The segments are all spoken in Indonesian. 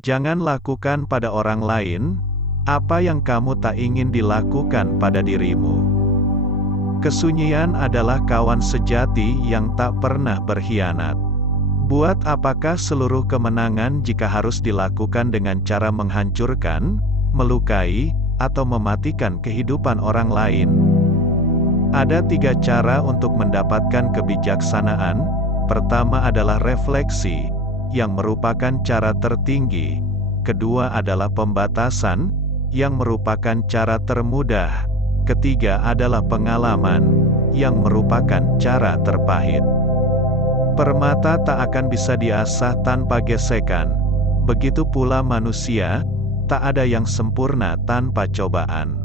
Jangan lakukan pada orang lain apa yang kamu tak ingin dilakukan pada dirimu. Kesunyian adalah kawan sejati yang tak pernah berkhianat. Buat apakah seluruh kemenangan jika harus dilakukan dengan cara menghancurkan, melukai, atau mematikan kehidupan orang lain? Ada 3 cara untuk mendapatkan kebijaksanaan. Pertama adalah refleksi, yang merupakan cara tertinggi. Kedua adalah pembatasan, yang merupakan cara termudah. Ketiga adalah pengalaman, yang merupakan cara terpahit. Permata tak akan bisa diasah tanpa gesekan. Begitu pula manusia, tak ada yang sempurna tanpa cobaan.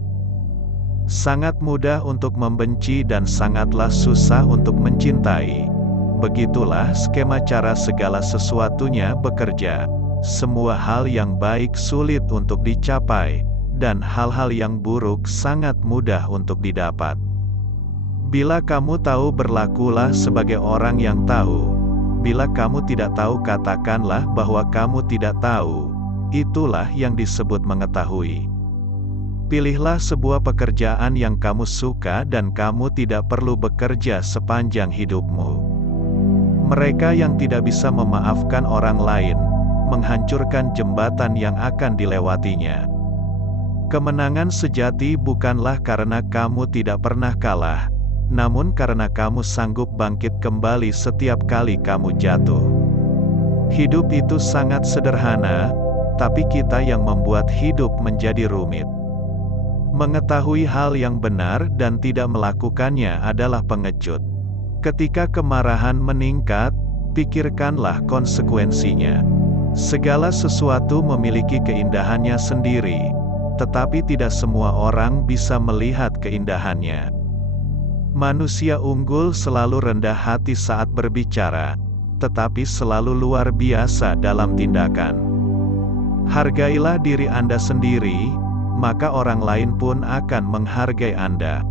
Sangat mudah untuk membenci dan sangatlah susah untuk mencintai. Begitulah skema cara segala sesuatunya bekerja. Semua hal yang baik sulit untuk dicapai, dan hal-hal yang buruk sangat mudah untuk didapat. Bila kamu tahu, berlakulah sebagai orang yang tahu. Bila kamu tidak tahu, katakanlah bahwa kamu tidak tahu. Itulah yang disebut mengetahui. Pilihlah sebuah pekerjaan yang kamu suka dan kamu tidak perlu bekerja sepanjang hidupmu. Mereka yang tidak bisa memaafkan orang lain, menghancurkan jembatan yang akan dilewatinya. Kemenangan sejati bukanlah karena kamu tidak pernah kalah, namun karena kamu sanggup bangkit kembali setiap kali kamu jatuh. Hidup itu sangat sederhana, tapi kita yang membuat hidup menjadi rumit. Mengetahui hal yang benar dan tidak melakukannya adalah pengecut. Ketika kemarahan meningkat, pikirkanlah konsekuensinya. Segala sesuatu memiliki keindahannya sendiri, tetapi tidak semua orang bisa melihat keindahannya. Manusia unggul selalu rendah hati saat berbicara, tetapi selalu luar biasa dalam tindakan. Hargailah diri Anda sendiri, maka orang lain pun akan menghargai Anda.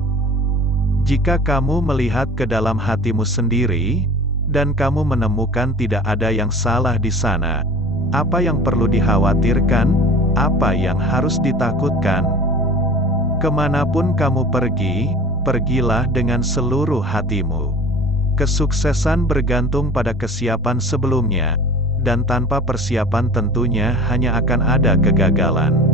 Jika kamu melihat ke dalam hatimu sendiri, dan kamu menemukan tidak ada yang salah di sana, apa yang perlu dikhawatirkan, apa yang harus ditakutkan? Kemanapun kamu pergi, pergilah dengan seluruh hatimu. Kesuksesan bergantung pada kesiapan sebelumnya, dan tanpa persiapan tentunya hanya akan ada kegagalan.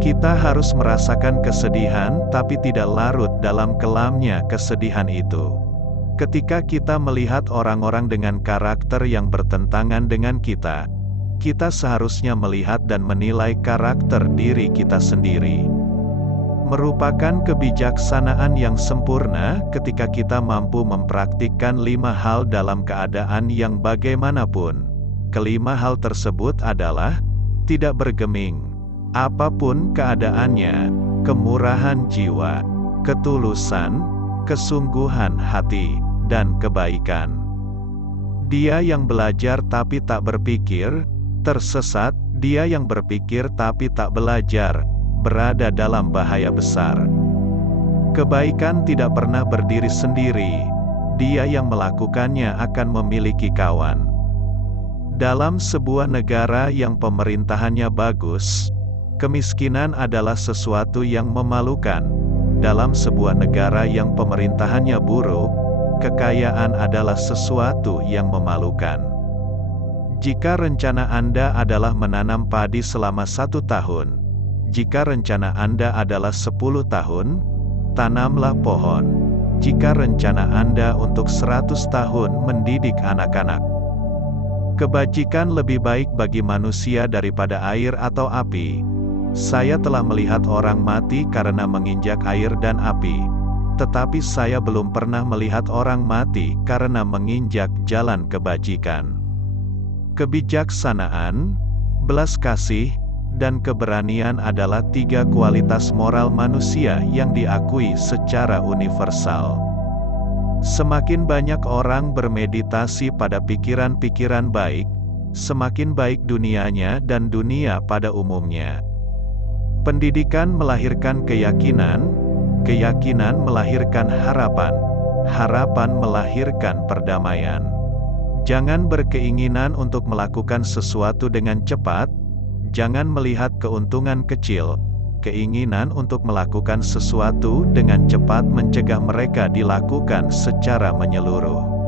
Kita harus merasakan kesedihan, tapi tidak larut dalam kelamnya kesedihan itu. Ketika kita melihat orang-orang dengan karakter yang bertentangan dengan kita seharusnya melihat dan menilai karakter diri kita sendiri. Merupakan kebijaksanaan yang sempurna ketika kita mampu mempraktikkan 5 hal dalam keadaan yang bagaimanapun. Kelima hal tersebut adalah tidak bergeming, apapun keadaannya, kemurahan jiwa, ketulusan, kesungguhan hati, dan kebaikan. Dia yang belajar tapi tak berpikir, tersesat. Dia yang berpikir tapi tak belajar, berada dalam bahaya besar. Kebaikan tidak pernah berdiri sendiri. Dia yang melakukannya akan memiliki kawan. Dalam sebuah negara yang pemerintahannya bagus, kemiskinan adalah sesuatu yang memalukan. Dalam sebuah negara yang pemerintahannya buruk, kekayaan adalah sesuatu yang memalukan. Jika rencana Anda adalah menanam padi selama 1 tahun, jika rencana Anda adalah 10 tahun, tanamlah pohon. Jika rencana Anda untuk 100 tahun mendidik anak-anak, kebajikan lebih baik bagi manusia daripada air atau api. Saya telah melihat orang mati karena menginjak air dan api, tetapi saya belum pernah melihat orang mati karena menginjak jalan kebajikan. Kebijaksanaan, belas kasih, dan keberanian adalah 3 kualitas moral manusia yang diakui secara universal. Semakin banyak orang bermeditasi pada pikiran-pikiran baik, semakin baik dunianya dan dunia pada umumnya. Pendidikan melahirkan keyakinan, keyakinan melahirkan harapan, harapan melahirkan perdamaian. Jangan berkeinginan untuk melakukan sesuatu dengan cepat, jangan melihat keuntungan kecil. Keinginan untuk melakukan sesuatu dengan cepat mencegah mereka dilakukan secara menyeluruh.